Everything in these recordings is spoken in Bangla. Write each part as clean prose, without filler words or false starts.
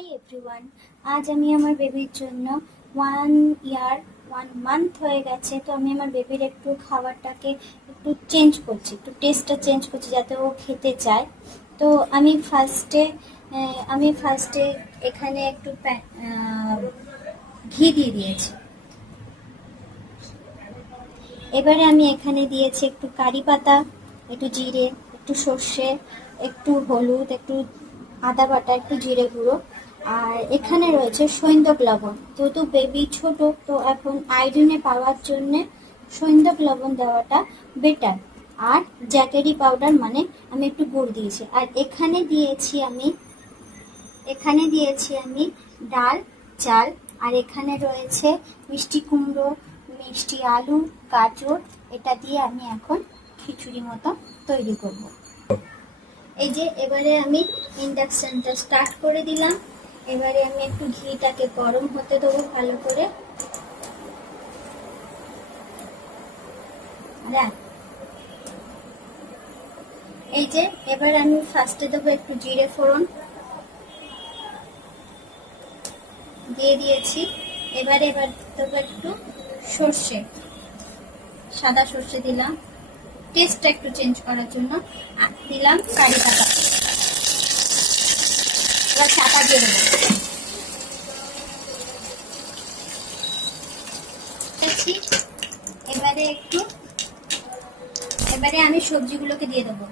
হাই এভরিওয়ান, আজ আমি আমার বেবির জন্য 1 মান্থ হয়ে গেছে। তো আমি আমার বেবির একটু খাবারটাকে একটু চেঞ্জ করছি, একটু টেস্টটা চেঞ্জ করছি যাতে ও খেতে চায়। তো আমি ফার্স্টে এখানে একটু ঘি দিয়ে দিয়েছি। এবারে আমি এখানে দিয়েছি একটু কারি পাতা, একটু জিরে, একটু সর্ষে, একটু হলুদ, একটু আদা বাটা, একটু জিরে গুঁড়ো, আর এখানে রয়েছে সৈন্দক লবণ। যেহেতু বেবি ছোট, তো এখন আয়োডিনে পাওয়ার জন্য সৈন্দক লবণ দেওয়াটা বেটার। আর জ্যাকেরি পাউডার মানে আমি একটু গুড় দিয়েছি। আর এখানে দিয়েছি আমি ডাল, চাল, আর এখানে রয়েছে মিষ্টি কুমড়ো, মিষ্টি আলু, গাজর। এটা দিয়ে আমি এখন খিচুড়ি মতো তৈরি করব। এই যে এবারে আমি ইন্ডাকশনটা স্টার্ট করে দিলাম। এবারে আমি একটু ঘিটাকে গরম হতে দেবো ভালো করে। এই যে এবার আমি ফার্স্টে দেবো একটু জিরে ফোড়ন দিয়ে দিয়েছি। এবার দেবো একটু সর্ষে, সাদা সর্ষে দিলাম টেস্টটা একটু চেঞ্জ করার জন্য। আর দিলাম কারি পাতা। এবার চাপা দিয়ে দেবো। এবারে আমি সবজিগুলোকে দিয়ে দেবো।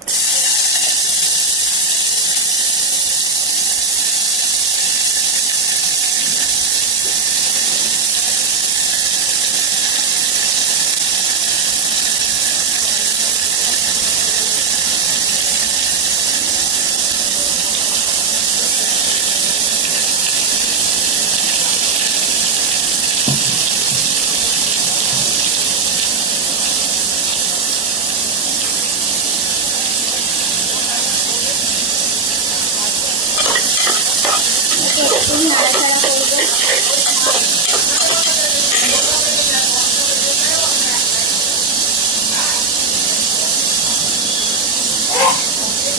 একটু নাড়াচাড়া করবো।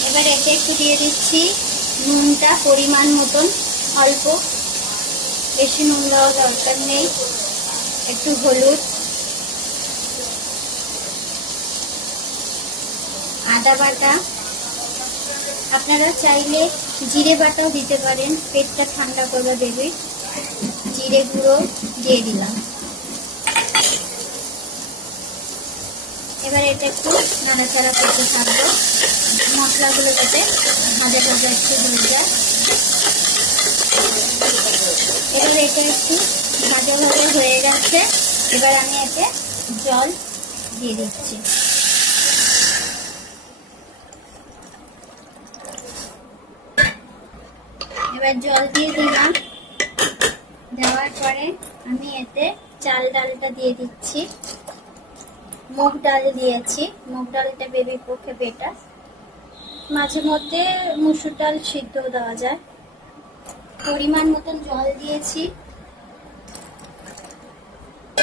এবার এতে একটু দিয়ে দিচ্ছি নুনটা পরিমাণ মতন, অল্প, বেশি নুন দেওয়া দরকার নেই। একটু হলুদ, আদা বাটা, আপনারা চাইলে জিরে বাটাও দিতে পারেন, পেটটা ঠান্ডা করবে বেবির। জিরে গুঁড়ো দিয়ে দিলাম। এবার এটা একটু নাড়াচাড়া করতে থাকবো, মশলাগুলো যাতে ভাজা ভাজা একটু হয়ে যায়। এবার এটা একটু ভাজা ভাজা হয়ে গেছে। এবার আমি এতে জল দিয়ে দিচ্ছি। এবার জল দিয়ে দিলাম। দেওয়ার পরে আমি এতে চাল ডালটা দিয়ে দিচ্ছি। মুগ ডাল দিয়েছি, মুগ ডালটা বেবির পক্ষে বেটার। মাঝে মধ্যে মুসুর ডাল সিদ্ধ দেওয়া যায়। পরিমাণ মতন জল দিয়েছি।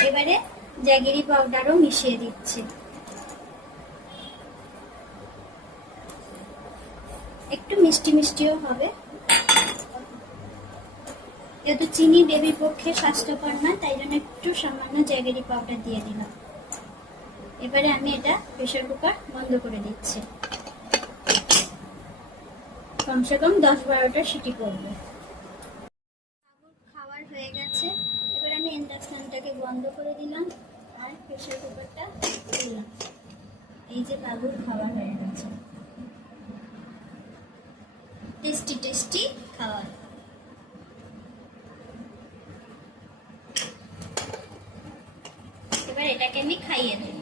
এবারে জ্যাগেরি পাউডারও মিশিয়ে দিচ্ছি। একটু মিষ্টি মিষ্টিও হবে, যেহেতু চিনি বেবির পক্ষে স্বাস্থ্যকর না, তাই জন্য একটু সামান্য জ্যাগেরি পাউডার দিয়ে দিলাম। এবারে আমি এটা প্রেসার কুকার বন্ধ করে দিচ্ছি। কমসে কম 10-12টা সিটি করবো। খাবার হয়ে গেছে। এবার আমি ইন্ডাকশনটাকে বন্ধ করে দিলাম আর প্রেসার কুকারটা দিলাম। এই যে বাবুর খাবার হয়ে গেছে, টেস্টি টেস্টি খাবার। এবার এটাকে আমি খাইয়ে দেব।